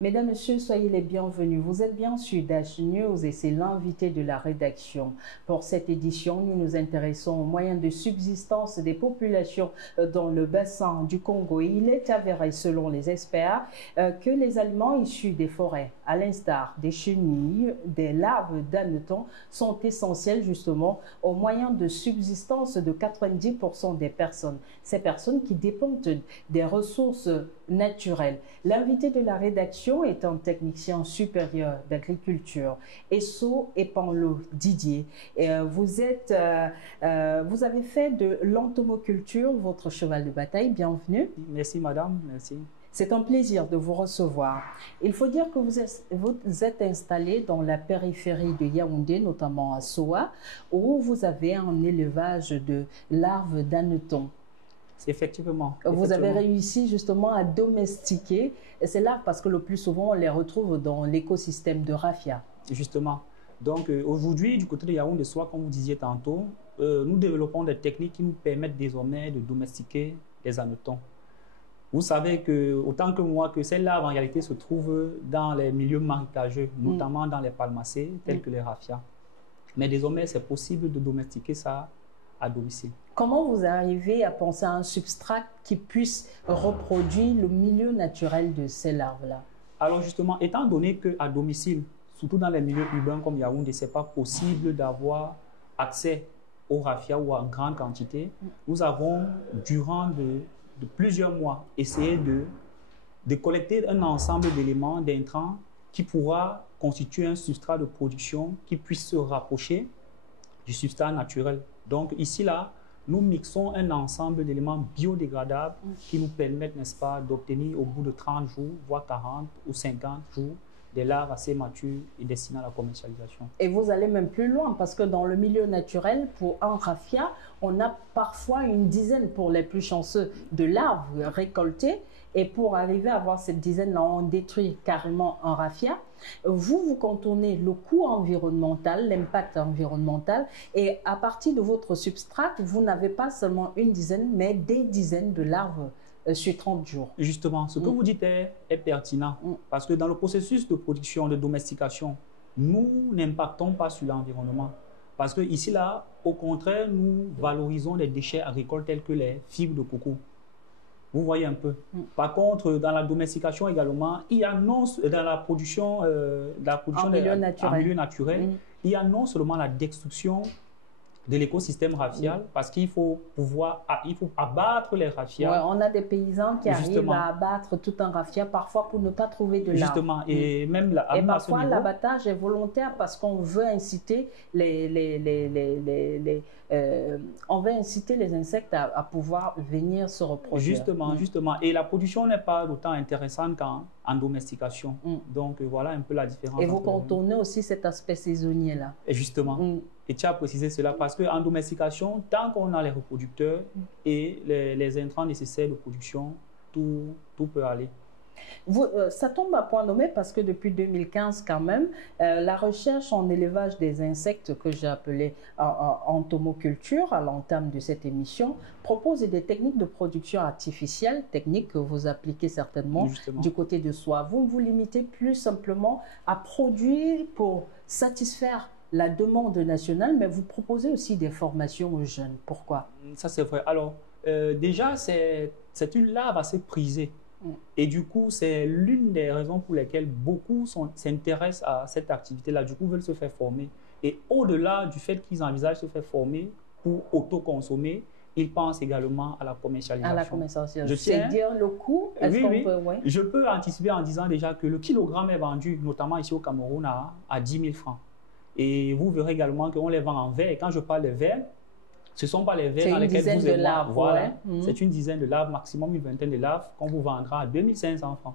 Mesdames, Messieurs, soyez les bienvenus. Vous êtes bien sur Dash News et c'est l'invité de la rédaction. Pour cette édition, nous nous intéressons aux moyens de subsistance des populations dans le bassin du Congo. Il est avéré, selon les experts, que les aliments issus des forêts, à l'instar des chenilles, des larves d'hannetons, sont essentiels justement aux moyens de subsistance de 90% des personnes. Ces personnes qui dépendent des ressources naturelles. L'invité de la rédaction est un technicien supérieur d'agriculture, Esso et Panlo Didier. Et, vous avez fait de l'entomoculture votre cheval de bataille. Bienvenue. Merci madame, merci. C'est un plaisir de vous recevoir. Il faut dire que vous êtes installé dans la périphérie de Yaoundé, notamment à Soa, où vous avez un élevage de larves d'hannetons. Effectivement. Vous avez réussi justement à domestiquer ces larves parce que le plus souvent on les retrouve dans l'écosystème de raffia. Justement. Donc aujourd'hui, du côté de Yaoundé, soit comme vous disiez tantôt, nous développons des techniques qui nous permettent désormais de domestiquer les hannetons. Vous savez que, autant que moi, que ces larves en réalité se trouvent dans les milieux marécageux, notamment dans les palmacées tels que les raffias. Mais désormais, c'est possible de domestiquer ça à domicile. Comment vous arrivez à penser à un substrat qui puisse reproduire le milieu naturel de ces larves-là? Alors justement, étant donné qu'à domicile, surtout dans les milieux urbains comme Yaoundé, ce n'est pas possible d'avoir accès au raffia ou en grande quantité, nous avons, durant de plusieurs mois, essayé de collecter un ensemble d'éléments, d'intrants qui pourra constituer un substrat de production qui puisse se rapprocher du substrat naturel. Donc ici, là, nous mixons un ensemble d'éléments biodégradables qui nous permettent, n'est-ce pas, d'obtenir au bout de 30 jours, voire 40 ou 50 jours, des larves assez matures et destinées à la commercialisation. Et vous allez même plus loin parce que dans le milieu naturel, pour un raffia, on a parfois une dizaine, pour les plus chanceux, de larves récoltées. Et pour arriver à avoir cette dizaine-là, on détruit carrément un raffia. Vous contournez le coût environnemental, l'impact environnemental. Et à partir de votre substrat, vous n'avez pas seulement une dizaine, mais des dizaines de larves sur 30 jours. Justement, ce que vous dites est pertinent. Parce que dans le processus de production, de domestication, nous n'impactons pas sur l'environnement. Parce que ici, là, au contraire, nous valorisons les déchets agricoles tels que les fibres de coco. Vous voyez un peu. Par contre, dans la domestication également, il y a non, dans la production, en milieu naturel, il y a non seulement la destruction de l'écosystème raffial, parce qu'il faut abattre les raffias. Ouais, on a des paysans qui arrivent à abattre tout un raffia, parfois pour ne pas trouver de larves. Justement, et même et parfois l'abattage est volontaire parce qu'on veut inciter on veut inciter les insectes à pouvoir venir se reproduire. Justement. Et la production n'est pas autant intéressante qu'en domestication. Donc voilà un peu la différence. Et vous contournez aussi cet aspect saisonnier-là. Justement. Et tu as précisé cela parce qu'en domestication, tant qu'on a les reproducteurs et les intrants nécessaires de production, tout peut aller. Ça tombe à point nommé parce que depuis 2015 quand même, la recherche en élevage des insectes que j'ai appelé entomoculture à l'entame de cette émission propose des techniques de production artificielle, techniques que vous appliquez certainement du côté de Soa. Vous vous limitez plus simplement à produire pour satisfaire la demande nationale, mais vous proposez aussi des formations aux jeunes. Pourquoi? Ça c'est vrai. Alors déjà c'est une larve assez prisée. Et du coup, c'est l'une des raisons pour lesquelles beaucoup s'intéressent à cette activité-là, du coup, veulent se faire former. Et au-delà du fait qu'ils envisagent se faire former pour autoconsommer, ils pensent également à la commercialisation. À la commercialisation. C'est dire le coût. Je peux anticiper en disant déjà que le kilogramme est vendu, notamment ici au Cameroun, à 10 000 francs. Et vous verrez également qu'on les vend en verre. Et quand je parle de verre, ce ne sont pas les verres dans lesquels vous et moi, voilà. C'est une dizaine de larves, maximum une vingtaine de larves qu'on vous vendra à 2500 francs.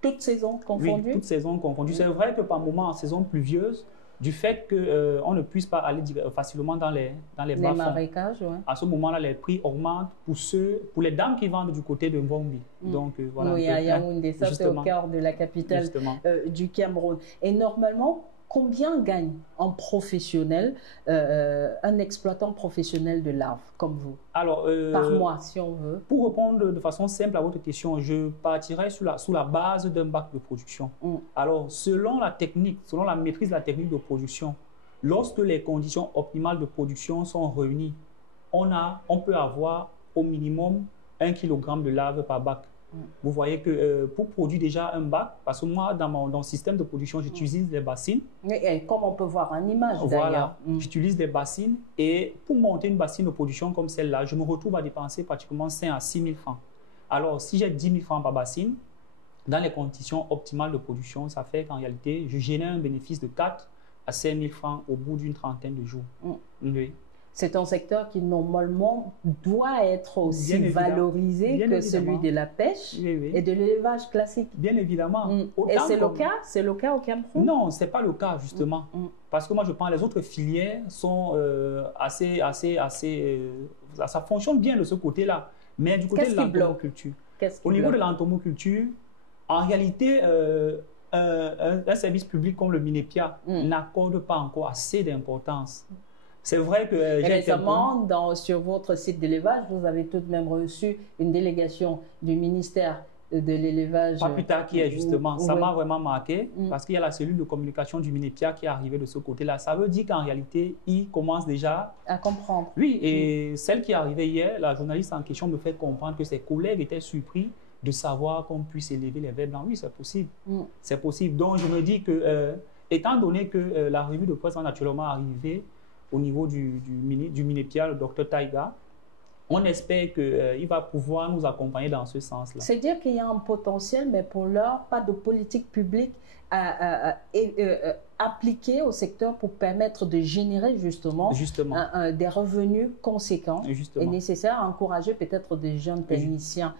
Toutes saisons confondues? Oui, toutes saisons confondues. C'est vrai que par moment, en saison pluvieuse, du fait qu'on ne puisse pas aller facilement dans les bas-fonds. marécages, ouais. À ce moment-là, les prix augmentent pour les dames qui vendent du côté de Mvombi. Donc, voilà. Oui, à Yaoundé, ça c'est au cœur de la capitale du Cameroun. Et normalement, combien gagne un professionnel, un exploitant professionnel de larves comme vous? Alors, par mois, si on veut. Pour répondre de façon simple à votre question, je partirai sous la base d'un bac de production. Alors, selon la technique, selon la maîtrise de la technique de production, lorsque les conditions optimales de production sont réunies, on peut avoir au minimum 1 kg de larves par bac. Vous voyez que pour produire déjà un bac, parce que moi, dans le système de production, j'utilise des bassines. Et comme on peut voir en image d'ailleurs. Voilà, j'utilise des bassines et pour monter une bassine de production comme celle-là, je me retrouve à dépenser pratiquement 5 à 6 000 francs. Alors, si j'ai 10 000 francs par bassine, dans les conditions optimales de production, ça fait qu'en réalité, je génère un bénéfice de 4 à 5 000 francs au bout d'une trentaine de jours. Oui. C'est un secteur qui, normalement, doit être aussi valorisé que celui de la pêche et de l'élevage classique. Bien évidemment. Et c'est le cas? C'est le cas au Cameroun? Non, ce n'est pas le cas, justement. Parce que moi, je pense que les autres filières sont ça fonctionne bien de ce côté-là. Mais du côté de l'entomoculture. Au niveau de l'entomoculture, en réalité, un service public comme le Minepia n'accorde pas encore assez d'importance. C'est vrai que récemment, sur votre site d'élevage, vous avez tout de même reçu une délégation du ministère de l'élevage. Pas plus tard qu'hier, justement. Ça m'a vraiment marqué parce qu'il y a la cellule de communication du Minepia qui est arrivée de ce côté-là. Ça veut dire qu'en réalité, ils commencent déjà à comprendre. Oui, et celle qui est arrivée hier, la journaliste en question me fait comprendre que ses collègues étaient surpris de savoir qu'on puisse élever les vers blancs. Oui, c'est possible. C'est possible. Donc, je me dis que, étant donné que la revue de presse est naturellement arrivée, au niveau du Minepia, le docteur Taïga, on espère qu'il va pouvoir nous accompagner dans ce sens-là. C'est-à-dire qu'il y a un potentiel, mais pour l'heure, pas de politique publique appliquée au secteur pour permettre de générer justement. Des revenus conséquents et nécessaires à encourager peut-être des jeunes techniciens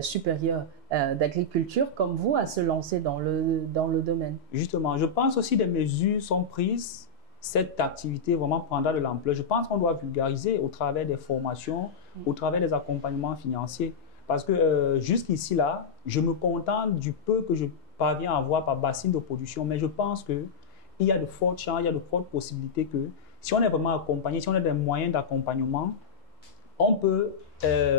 supérieurs d'agriculture comme vous à se lancer dans le domaine. Justement, je pense aussi que des mesures sont prises. Cette activité vraiment prendra de l'ampleur. Je pense qu'on doit vulgariser au travers des formations, au travers des accompagnements financiers. Parce que jusqu'ici, là, je me contente du peu que je parviens à avoir par bassine de production. Mais je pense qu'il y a de fortes chances, il y a de fortes possibilités que si on est vraiment accompagné, si on a des moyens d'accompagnement, on peut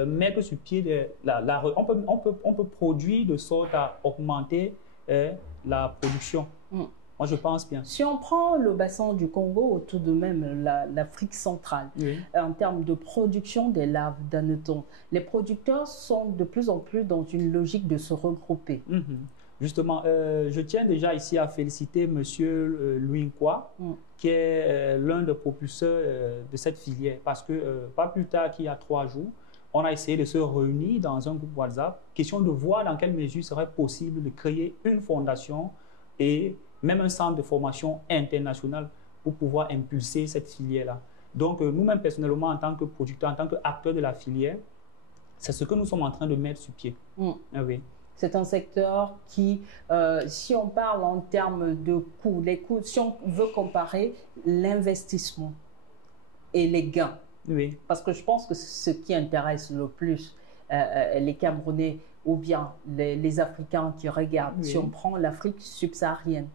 mettre sur pied, on peut produire de sorte à augmenter la production. Moi, je pense bien. Si on prend le bassin du Congo, ou tout de même l'Afrique centrale, en termes de production des larves d'hanneton, les producteurs sont de plus en plus dans une logique de se regrouper. Justement, je tiens déjà ici à féliciter M. Louis Nkwa, qui est l'un des propulseurs de cette filière. Parce que pas plus tard qu'il y a 3 jours, on a essayé de se réunir dans un groupe WhatsApp, question de voir dans quelle mesure il serait possible de créer une fondation et même un centre de formation international pour pouvoir impulser cette filière-là. Donc, nous-mêmes, personnellement, en tant que producteurs, en tant qu'acteurs de la filière, c'est ce que nous sommes en train de mettre sur pied. Oui. C'est un secteur qui, si on parle en termes de coûts, si on veut comparer l'investissement et les gains, parce que je pense que c'est ce qui intéresse le plus les Camerounais ou bien les Africains qui regardent, si on prend l'Afrique subsaharienne,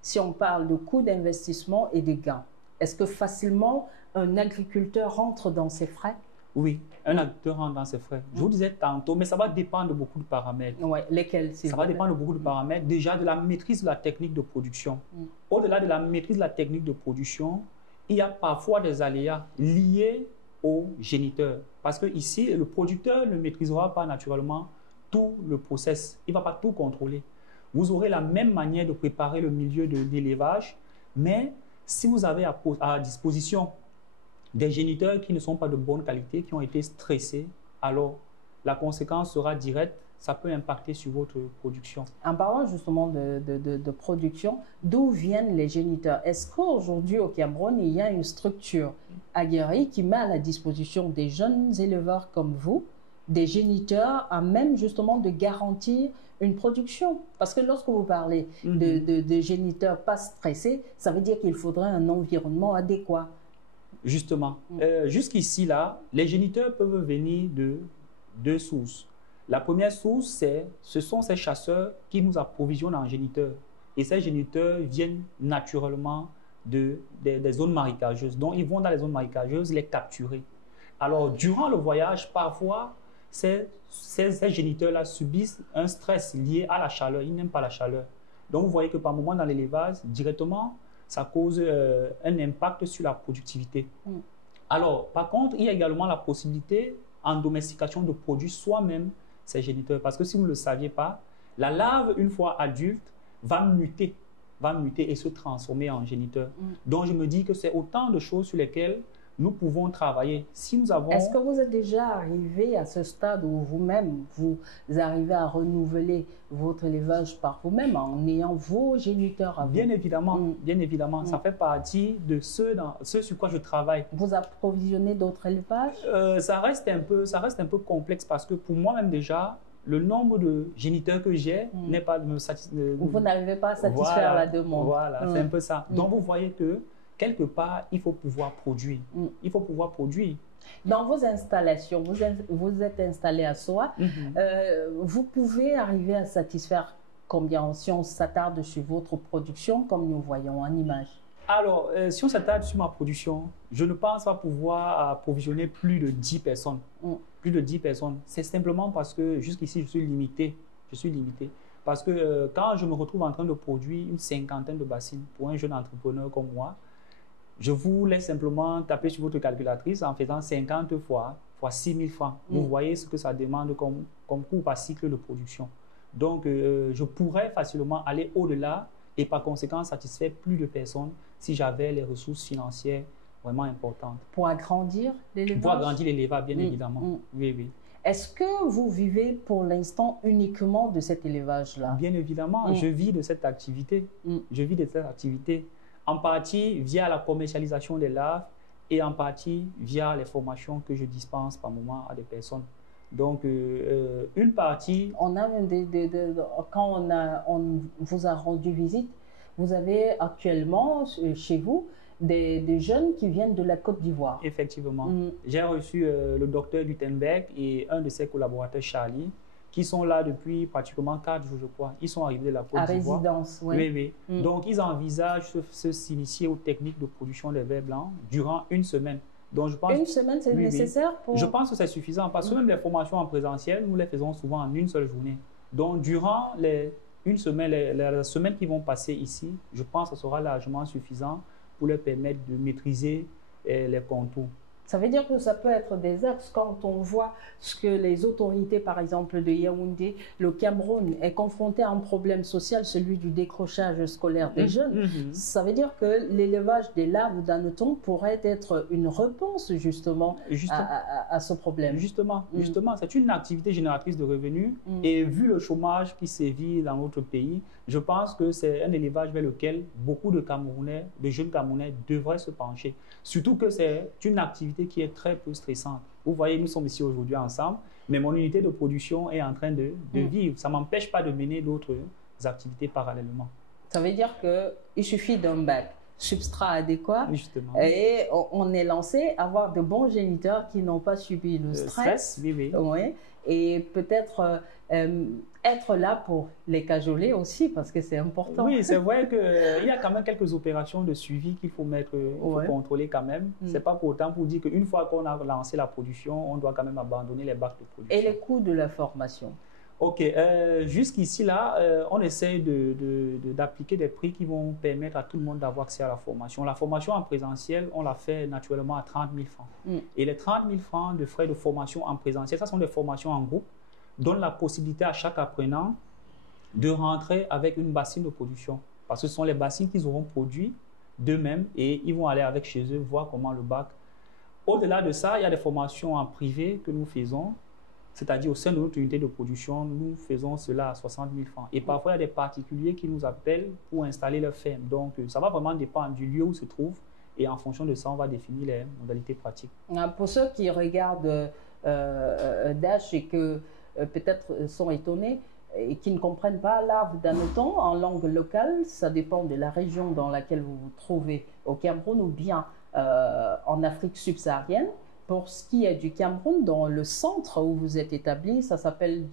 si on parle de coûts d'investissement et de gains, est-ce que facilement un agriculteur rentre dans ses frais? Oui, un agriculteur rentre dans ses frais. Je vous disais tantôt, mais ça va dépendre de beaucoup de paramètres. Lesquels? Ça va dépendre de beaucoup de paramètres. Déjà, de la maîtrise de la technique de production. Au-delà de la maîtrise de la technique de production, il y a parfois des aléas liés au géniteur. Parce que ici, le producteur ne maîtrisera pas naturellement tout le process. Il ne va pas tout contrôler. Vous aurez la même manière de préparer le milieu de l'élevage, mais si vous avez à disposition des géniteurs qui ne sont pas de bonne qualité, qui ont été stressés, alors la conséquence sera directe, ça peut impacter sur votre production. En parlant justement de production, d'où viennent les géniteurs? Est-ce qu'aujourd'hui au Cameroun, il y a une structure aguerrie qui met à la disposition des jeunes éleveurs comme vous des géniteurs à même justement de garantir une production. Parce que lorsque vous parlez de géniteurs pas stressés, ça veut dire qu'il faudrait un environnement adéquat. Justement, jusqu'ici, là, les géniteurs peuvent venir de deux sources. La première source, ce sont ces chasseurs qui nous approvisionnent en géniteurs. Et ces géniteurs viennent naturellement des zones marécageuses. Donc, ils vont dans les zones marécageuses les capturer. Alors, durant le voyage, parfois, ces géniteurs-là subissent un stress lié à la chaleur. Ils n'aiment pas la chaleur. Donc, vous voyez que par moment, dans l'élevage, directement, ça cause un impact sur la productivité. Alors, par contre, il y a également la possibilité en domestication de produire soi-même ces géniteurs. Parce que si vous ne le saviez pas, la larve, une fois adulte, va muter et se transformer en géniteur. Donc, je me dis que c'est autant de choses sur lesquelles nous pouvons travailler. Si nous avons... Est-ce que vous êtes déjà arrivé à ce stade où vous-même, vous arrivez à renouveler votre élevage par vous-même en ayant vos géniteurs à vous? Bien évidemment, bien évidemment. Ça fait partie de ce sur quoi je travaille. Vous approvisionnez d'autres élevages? Ça reste un peu complexe parce que pour moi-même déjà, le nombre de géniteurs que j'ai n'est pas de me satisfaire. Vous n'arrivez pas à satisfaire la demande. Voilà, c'est un peu ça. Donc, vous voyez que quelque part, il faut pouvoir produire. Il faut pouvoir produire. Dans vos installations, vous êtes installé à Soa, vous pouvez arriver à satisfaire combien si on s'attarde sur votre production comme nous voyons en image? Alors, si on s'attarde sur ma production, je ne pense pas pouvoir approvisionner plus de 10 personnes. Plus de 10 personnes. C'est simplement parce que jusqu'ici, je suis limité. Parce que quand je me retrouve en train de produire une cinquantaine de bassines pour un jeune entrepreneur comme moi, je vous laisse simplement taper sur votre calculatrice en faisant 50 fois 6 000 francs. Vous voyez ce que ça demande comme coût par cycle de production. Donc, je pourrais facilement aller au-delà et par conséquent satisfaire plus de personnes si j'avais les ressources financières vraiment importantes. Pour agrandir l'élevage? Pour agrandir l'élevage, bien évidemment. Oui, oui. Est-ce que vous vivez pour l'instant uniquement de cet élevage-là? Bien évidemment, je vis de cette activité. Je vis de cette activité. En partie via la commercialisation des larves et en partie via les formations que je dispense par moment à des personnes. Donc, une partie... Quand on vous a rendu visite, vous avez actuellement chez vous des jeunes qui viennent de la Côte d'Ivoire. Effectivement. J'ai reçu le docteur Lutenberg et un de ses collaborateurs, Charlie, qui sont là depuis pratiquement 4 jours, je crois. Ils sont arrivés de la Côte d'Ivoire. À résidence, oui. Oui, oui. Donc, ils envisagent de s'initier aux techniques de production des vers blancs durant une semaine. Donc, je pense, une semaine, c'est nécessaire pour... Je pense que c'est suffisant parce que même les formations en présentiel, nous les faisons souvent en une seule journée. Donc, durant les semaines qui vont passer ici, je pense que ce sera largement suffisant pour leur permettre de maîtriser les contours. Ça veut dire que ça peut être des axes quand on voit ce que les autorités, par exemple de Yaoundé, le Cameroun est confronté à un problème social, celui du décrochage scolaire des jeunes. Ça veut dire que l'élevage des larves d'hanneton pourrait être une réponse justement à ce problème. Justement, c'est une activité génératrice de revenus et vu le chômage qui sévit dans notre pays, je pense que c'est un élevage vers lequel beaucoup de Camerounais, de jeunes Camerounais devraient se pencher. Surtout que c'est une activité qui est très peu stressante. Vous voyez, nous sommes ici aujourd'hui ensemble, mais mon unité de production est en train de vivre. Ça ne m'empêche pas de mener d'autres activités parallèlement. Ça veut dire qu'il suffit d'un bac, substrat adéquat, justement, et on est lancé à avoir de bons géniteurs qui n'ont pas subi le stress. Oui. Et peut-être être là pour les cajoler aussi, parce que c'est important. Oui, c'est vrai qu'il y a quand même quelques opérations de suivi qu'il faut contrôler quand même. C'est pas pour autant pour dire qu'une fois qu'on a lancé la production, on doit quand même abandonner les bacs de production. Et les coûts de la formation? Ok, jusqu'ici là, on essaie d'appliquer des prix qui vont permettre à tout le monde d'avoir accès à la formation. La formation en présentiel, on la fait naturellement à 30 000 francs. Et les 30 000 francs de frais de formation en présentiel, ça sont des formations en groupe, donnent la possibilité à chaque apprenant de rentrer avec une bassine de production. Parce que ce sont les bassines qu'ils auront produit d'eux-mêmes et ils vont aller avec chez eux voir comment le bac. Au-delà de ça, il y a des formations en privé que nous faisons. C'est-à-dire au sein de notre unité de production, nous faisons cela à 60 000 francs. Et parfois, il y a des particuliers qui nous appellent pour installer leur ferme. Donc, ça va vraiment dépendre du lieu où se trouve. Et en fonction de ça, on va définir les modalités pratiques. Pour ceux qui regardent d'âge et que peut-être sont étonnés et qui ne comprennent pas l'arbre d'Anneton en langue locale. Ça dépend de la région dans laquelle vous vous trouvez au Cameroun ou bien en Afrique subsaharienne. Pour ce qui est du Cameroun, dans le centre où vous êtes établi, ça s'appelle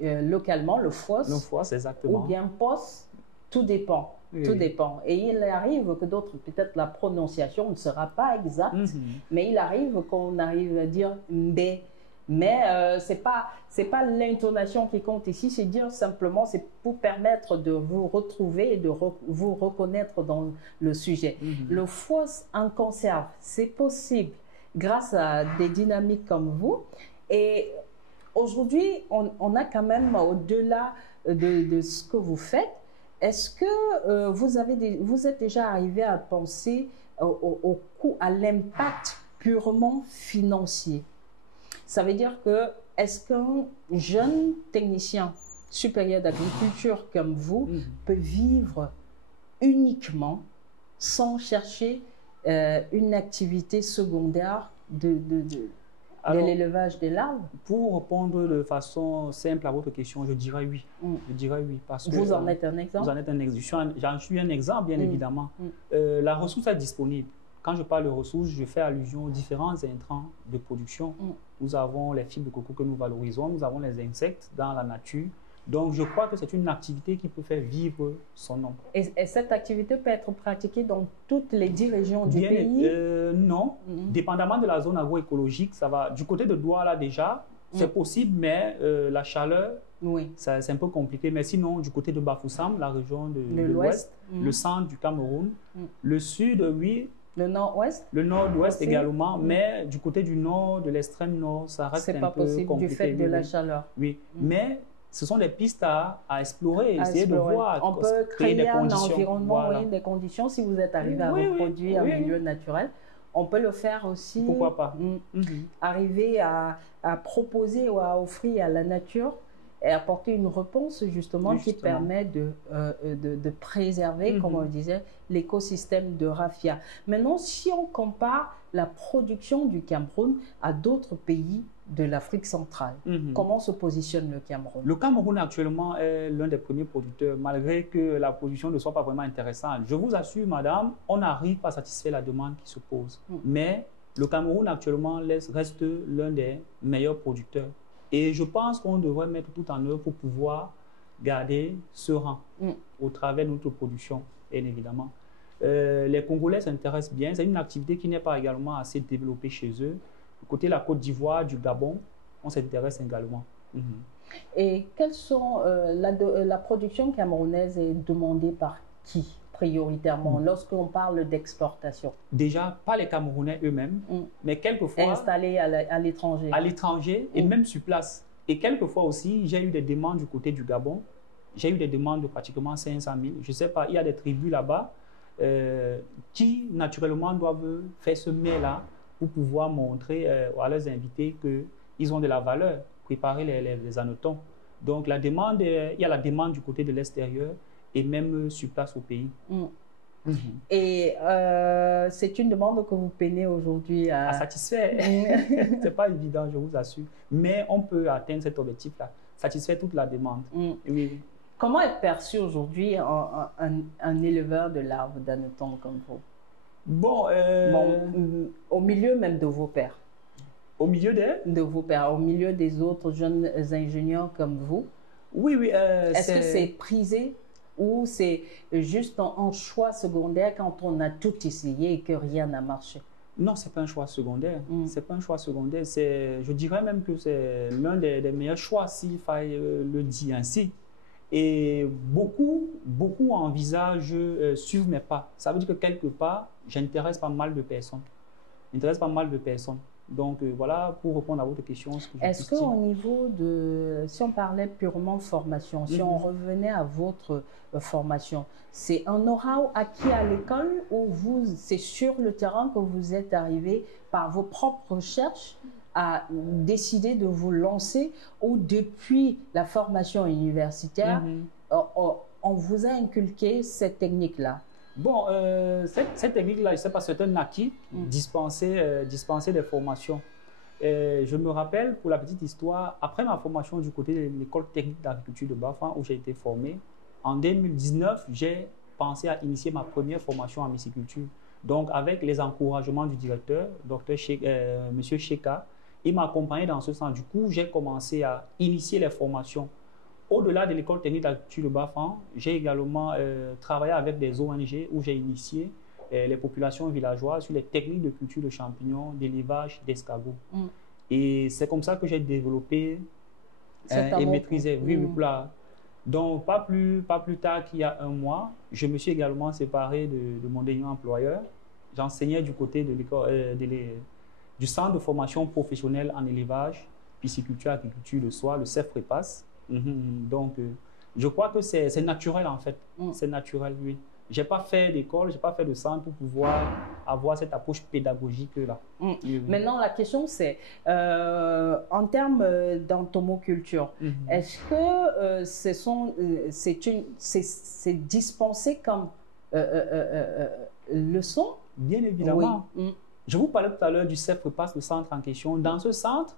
localement le FOS. Le FOS, exactement. Ou bien POS, tout dépend. Oui. Tout dépend. Et il arrive que d'autres, peut-être la prononciation ne sera pas exacte, mais il arrive qu'on arrive à dire Mbe. Mais c'est pas l'intonation qui compte ici, c'est dire simplement, c'est pour permettre de vous retrouver et de vous reconnaître dans le sujet. Le FOS en conserve, c'est possible grâce à des dynamiques comme vous. Et aujourd'hui, on a quand même, au-delà de ce que vous faites, est-ce que vous êtes déjà arrivé à penser au coût, à l'impact purement financier? Ça veut dire que, est-ce qu'un jeune technicien supérieur d'agriculture comme vous peut vivre uniquement sans chercher une activité secondaire de l'élevage des larves? Pour répondre de façon simple à votre question, je dirais oui. Je dirais oui. Parce que, vous en êtes un exemple? Vous en êtes un exemple. J'en suis un exemple, bien évidemment. La ressource est disponible. Quand je parle de ressources, je fais allusion aux différents intrants de production. Nous avons les fibres de coco que nous valorisons, nous avons les insectes dans la nature. Donc, je crois que c'est une activité qui peut faire vivre son nom. Et cette activité peut être pratiquée dans toutes les 10 régions du pays? Non. Dépendamment de la zone agroécologique, ça va. Du côté de Douala, déjà, c'est possible, mais la chaleur, c'est un peu compliqué. Mais sinon, du côté de Bafoussam, la région de l'Ouest, le centre du Cameroun, le sud, oui. Le nord-ouest? Le nord-ouest également, mais du côté du nord, de l'extrême nord, ça reste un peu compliqué. C'est pas possible du fait de la chaleur. Oui, mais ce sont des pistes à explorer, essayer de voir. On peut créer un environnement, des conditions. Si vous êtes arrivé à reproduire un milieu naturel, on peut le faire aussi. Pourquoi pas? Arriver à proposer ou à offrir à la nature et apporter une réponse justement qui permet de préserver, comme on le disait, l'écosystème de raffia. Maintenant, si on compare la production du Cameroun à d'autres pays de l'Afrique centrale, comment se positionne le Cameroun? Le Cameroun actuellement est l'un des premiers producteurs, malgré que la production ne soit pas vraiment intéressante. Je vous assure, madame, on n'arrive pas à satisfaire la demande qui se pose. Mais le Cameroun actuellement reste l'un des meilleurs producteurs. Et je pense qu'on devrait mettre tout en œuvre pour pouvoir garder ce rang au travers de notre production, bien évidemment. Les Congolais s'intéressent bien. C'est une activité qui n'est pas également assez développée chez eux. Du côté de la Côte d'Ivoire, du Gabon, on s'intéresse également. Et quelles sont la production camerounaise est demandée par qui prioritairement lorsqu'on parle d'exportation? Déjà, pas les Camerounais eux-mêmes, mais quelquefois... Installés à l'étranger. À l'étranger et même sur place. Et quelquefois aussi, j'ai eu des demandes du côté du Gabon. J'ai eu des demandes de pratiquement 500 000. Je ne sais pas, il y a des tribus là-bas qui, naturellement, doivent faire ce mets-là pour pouvoir montrer à leurs invités qu'ils ont de la valeur, préparer les hannetons. Donc, il y a la demande du côté de l'extérieur et même sur place au pays. Et c'est une demande que vous peinez aujourd'hui à satisfaire. Ce n'est pas évident, je vous assure. Mais on peut atteindre cet objectif-là, satisfaire toute la demande. Oui. Comment est perçu aujourd'hui un éleveur de larves d'hannetons comme vous? Bon, au milieu même de vos pairs. Au milieu de vos pairs, au milieu des autres jeunes ingénieurs comme vous. Oui. Est-ce que c'est prisé ou c'est juste un choix secondaire quand on a tout essayé et que rien n'a marché? Non, ce n'est pas un choix secondaire. C'est pas un choix secondaire. Je dirais même que c'est l'un des meilleurs choix, s'il fallait le dire ainsi. Et beaucoup envisagent suivre mes pas. Ça veut dire que quelque part, j'intéresse pas mal de personnes. Donc voilà, pour répondre à votre question. Est-ce qu'au niveau de, si on parlait purement formation, si on revenait à votre formation, c'est un know-how acquis à l'école ou c'est sur le terrain que vous êtes arrivé par vos propres recherches à décider de vous lancer ou depuis la formation universitaire, on vous a inculqué cette technique-là? Bon, cette technique-là, je ne sais pas, c'est un acquis, dispenser des formations. je me rappelle, pour la petite histoire, après ma formation du côté de l'école technique d'agriculture de Bafang, où j'ai été formé, en 2019, j'ai pensé à initier ma première formation en myciculture. Donc, avec les encouragements du directeur, M. Cheka, il m'a accompagné dans ce sens. Du coup, j'ai commencé à initier les formations. Au-delà de l'école technique d'agriculture de Bafang, j'ai également travaillé avec des ONG où j'ai initié les populations villageoises sur les techniques de culture de champignons, d'élevage, d'escargots. Et c'est comme ça que j'ai développé et maîtrisé. Oui, donc, pas plus tard qu'il y a un mois, je me suis également séparé de mon dernier employeur. J'enseignais du côté du centre de formation professionnelle en élevage, pisciculture, agriculture de soie, le CEF-REPAS. Donc, je crois que c'est naturel en fait. C'est naturel, oui. Je n'ai pas fait d'école, je n'ai pas fait de centre pour pouvoir avoir cette approche pédagogique-là. Oui. Maintenant, la question c'est, en termes d'entomoculture, est-ce que c'est dispensé comme leçon? Bien évidemment. Oui. Je vous parlais tout à l'heure du CEF-REPAS, le centre en question. Dans ce centre,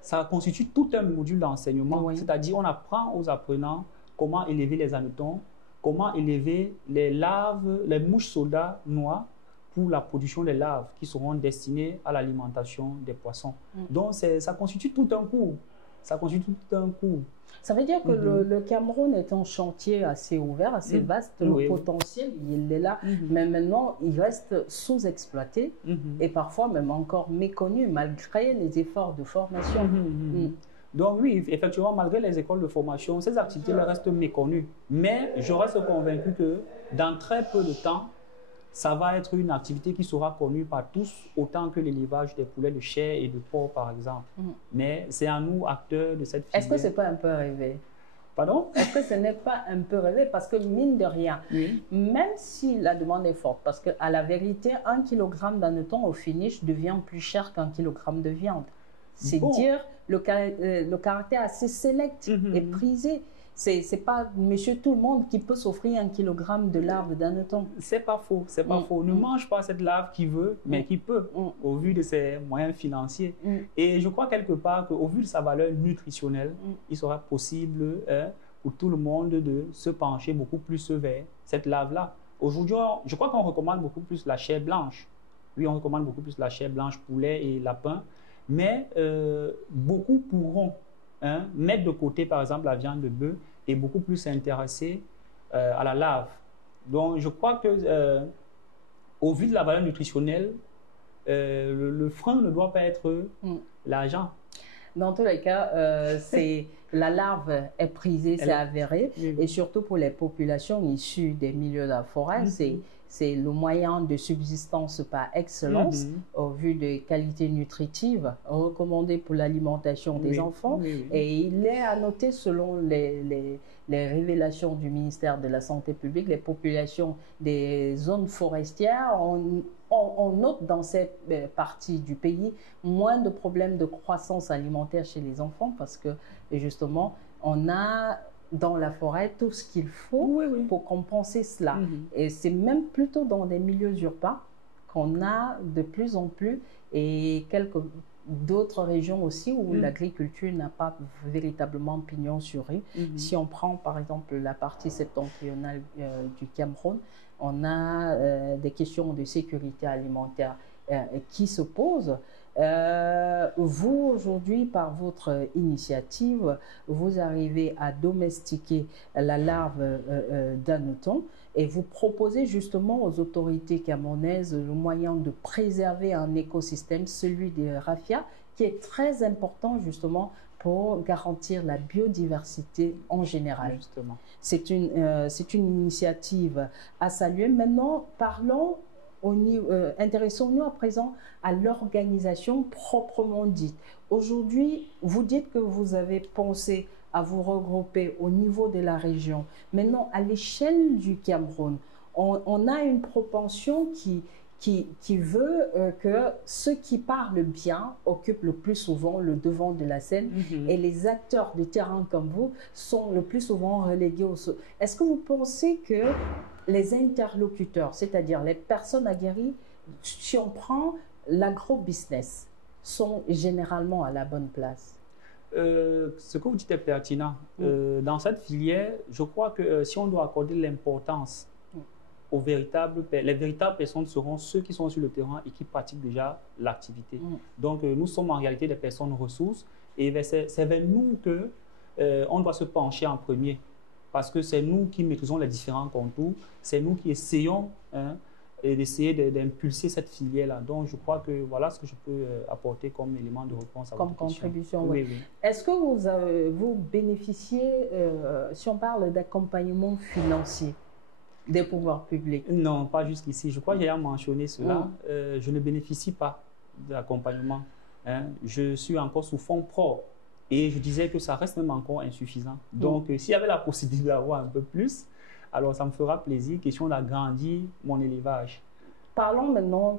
ça constitue tout un module d'enseignement. C'est-à-dire, on apprend aux apprenants comment élever les hannetons, comment élever les larves, les mouches soldats noires pour la production des larves qui seront destinées à l'alimentation des poissons. Donc, ça constitue tout un cours. Ça constitue tout un cours. Ça veut dire que le Cameroun est un chantier assez ouvert, assez vaste. Le potentiel, il est là. Mais maintenant, il reste sous-exploité et parfois même encore méconnu malgré les efforts de formation. Donc oui, effectivement, malgré les écoles de formation, ces activités restent méconnues. Mais je reste convaincu que dans très peu de temps, ça va être une activité qui sera connue par tous, autant que l'élevage des poulets de chair et de porc, par exemple. Mais c'est à nous, acteurs de cette filière. Est-ce que ce n'est pas un peu rêvé? Pardon? Est-ce que ce n'est pas un peu rêvé? Parce que mine de rien, même si la demande est forte, parce qu'à la vérité, 1 kg d'hanneton au finish devient plus cher qu'1 kg de viande. C'est dire le caractère assez sélect et prisé. C'est pas monsieur tout le monde qui peut s'offrir 1 kg de larve d'hanneton. C'est pas faux, c'est pas faux. Ne mange pas cette larve qui veut, mais qui peut, au vu de ses moyens financiers. Et je crois quelque part qu'au vu de sa valeur nutritionnelle, il sera possible pour tout le monde de se pencher beaucoup plus vers cette larve-là. Aujourd'hui, je crois qu'on recommande beaucoup plus la chair blanche. Oui, on recommande beaucoup plus la chair blanche, poulet et lapin. Mais beaucoup pourront mettre de côté, par exemple, la viande de bœuf et beaucoup plus s'intéresser à la larve. Donc, je crois que, au vu de la valeur nutritionnelle, le frein ne doit pas être l'argent. Dans tous les cas, la larve est prisée, c'est avéré. Et surtout pour les populations issues des milieux de la forêt, c'est le moyen de subsistance par excellence au vu des qualités nutritives recommandées pour l'alimentation des enfants. Et il est à noter, selon les révélations du ministère de la Santé publique, les populations des zones forestières, on note dans cette partie du pays moins de problèmes de croissance alimentaire chez les enfants parce que justement, on a dans la forêt tout ce qu'il faut pour compenser cela. Et c'est même plutôt dans des milieux urbains qu'on a de plus en plus et d'autres régions aussi où l'agriculture n'a pas véritablement pignon sur rue. Si on prend par exemple la partie septentrionale du Cameroun, on a des questions de sécurité alimentaire qui se posent. Vous, aujourd'hui, par votre initiative, vous arrivez à domestiquer la larve d'hanneton et vous proposez justement aux autorités camerounaises le moyen de préserver un écosystème, celui des raffias, qui est très important justement pour garantir la biodiversité en général. C'est une initiative à saluer. Maintenant, parlons intéressons-nous à présent à l'organisation proprement dite. Aujourd'hui, vous dites que vous avez pensé à vous regrouper au niveau de la région. Maintenant, à l'échelle du Cameroun, on a une propension qui veut que ceux qui parlent bien occupent le plus souvent le devant de la scène et les acteurs de terrain comme vous sont le plus souvent relégués au sol. Est-ce que vous pensez que les interlocuteurs, c'est-à-dire les personnes aguerries, si on prend l'agro-business, sont généralement à la bonne place? Ce que vous dites est pertinent. Dans cette filière, je crois que si on doit accorder l'importance les véritables personnes seront ceux qui sont sur le terrain et qui pratiquent déjà l'activité. Donc, nous sommes en réalité des personnes ressources et c'est vers nous que on doit se pencher en premier parce que c'est nous qui maîtrisons les différents contours, c'est nous qui essayons d'essayer d'impulser cette filière-là. Donc, je crois que voilà ce que je peux apporter comme élément de réponse à votre question. Comme contribution, oui. Est-ce que vous bénéficiez, si on parle d'accompagnement financier, des pouvoirs publics? Non, pas jusqu'ici. Je crois que j'ai mentionné cela. Je ne bénéficie pas d'accompagnement. Je suis encore sous fonds propres. Et je disais que ça reste même encore insuffisant. Donc, s'il y avait la possibilité d'avoir un peu plus, alors ça me fera plaisir. Question d'agrandir mon élevage. Parlons maintenant,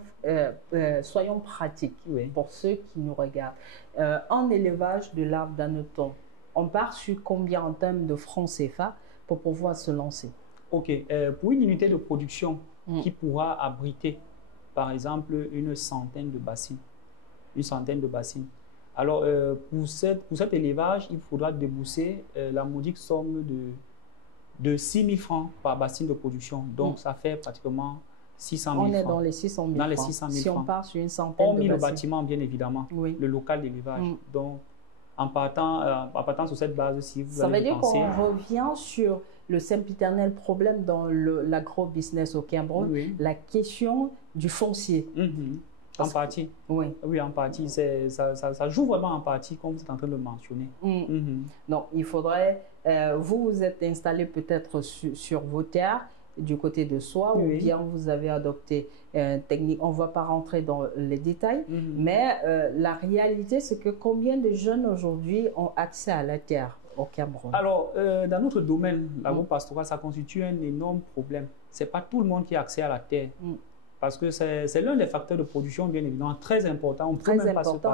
soyons pratiques pour ceux qui nous regardent. En élevage de l'arbre d'hanneton, on part sur combien en termes de francs CFA pour pouvoir se lancer? OK. Pour une unité de production qui pourra abriter, par exemple, une centaine de bassines. Alors, pour cet élevage, il faudra débourser la modique somme de 6 000 francs par bassine de production. Donc, ça fait pratiquement 600 000 francs. On est dans les 600 000 francs. Les 600 000 si francs. On part sur une centaine de bassines. Le bâtiment, bien évidemment, le local d'élevage. Donc, en partant sur cette base-ci, ça veut dire qu'on revient sur le sempiternel problème dans l'agro-business au Cameroun, la question du foncier. En partie. Oui, en partie. Ça joue vraiment en partie, comme vous êtes en train de le mentionner. Donc, il faudrait... vous êtes installé peut-être sur vos terres, du côté de soi, ou bien vous avez adopté une technique. On ne va pas rentrer dans les détails, mais la réalité, c'est que combien de jeunes aujourd'hui ont accès à la terre au Cameroun? Alors, dans notre domaine, l'agro-pastoral, ça constitue un énorme problème. Ce n'est pas tout le monde qui a accès à la terre. Parce que c'est l'un des facteurs de production, bien évidemment, très important.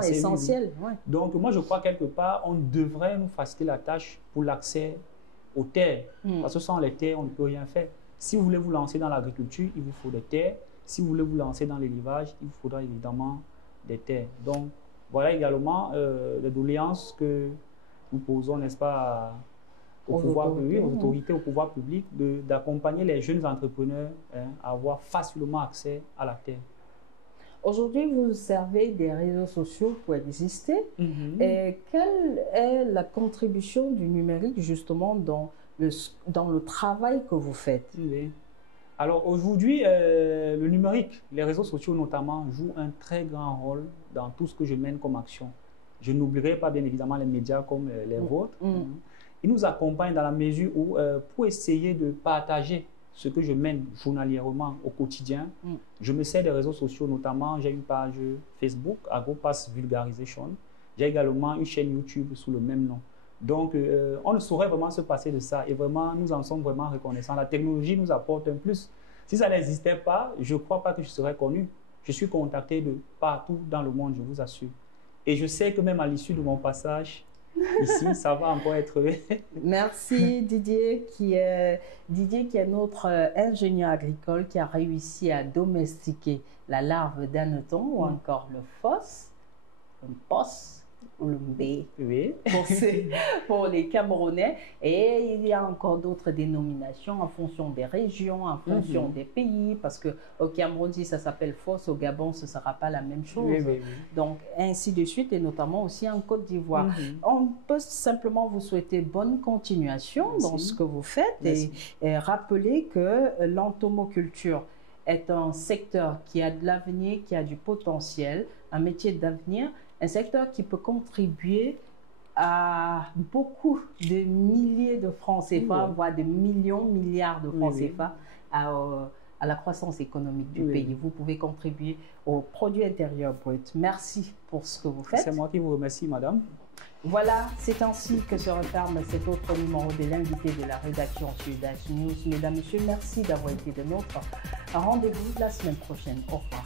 Essentiel. Donc, moi, je crois quelque part, on devrait nous faciliter la tâche pour l'accès aux terres. Parce que sans les terres, on ne peut rien faire. Si vous voulez vous lancer dans l'agriculture, il vous faut des terres. Si vous voulez vous lancer dans l'élevage, il vous faudra évidemment des terres. Donc, voilà également les doléances que nous posons, n'est-ce pas, aux autorités, au pouvoir public, d'accompagner les jeunes entrepreneurs à avoir facilement accès à la terre. Aujourd'hui, vous servez des réseaux sociaux pour exister. Et quelle est la contribution du numérique justement dans le travail que vous faites? Alors aujourd'hui, le numérique, les réseaux sociaux notamment, jouent un très grand rôle dans tout ce que je mène comme action. Je n'oublierai pas bien évidemment les médias comme les vôtres. Ils nous accompagnent dans la mesure où, pour essayer de partager ce que je mène journalièrement au quotidien, je me sers des réseaux sociaux, notamment j'ai une page Facebook, AgroPass Vulgarisation. J'ai également une chaîne YouTube sous le même nom. Donc, on ne saurait vraiment se passer de ça et vraiment, nous en sommes vraiment reconnaissants. La technologie nous apporte un plus. Si ça n'existait pas, je ne crois pas que je serais connu. Je suis contacté de partout dans le monde, je vous assure. Et je sais que même à l'issue de mon passage ici, ça va encore être... Merci Didier qui est notre ingénieur agricole qui a réussi à domestiquer la larve d'hanneton ou encore le posse ou le mbé pour les Camerounais. Et il y a encore d'autres dénominations en fonction des régions, en fonction des pays, parce qu'au Cameroun, si ça s'appelle fosse, au Gabon, ce ne sera pas la même chose. Donc, ainsi de suite, et notamment aussi en Côte d'Ivoire. On peut simplement vous souhaiter bonne continuation dans ce que vous faites et rappeler que l'entomoculture est un secteur qui a de l'avenir, qui a du potentiel, un métier d'avenir, un secteur qui peut contribuer à beaucoup de milliers de francs CFA, voire de millions, milliards de francs CFA à la croissance économique du pays. Vous pouvez contribuer au produit intérieur brut. Merci pour ce que vous faites. C'est moi qui vous remercie, madame. Voilà, c'est ainsi que se referme cet autre numéro de l'invité de la rédaction sur Dash News. Mesdames, Messieurs, merci d'avoir été de nôtres. Rendez-vous la semaine prochaine. Au revoir.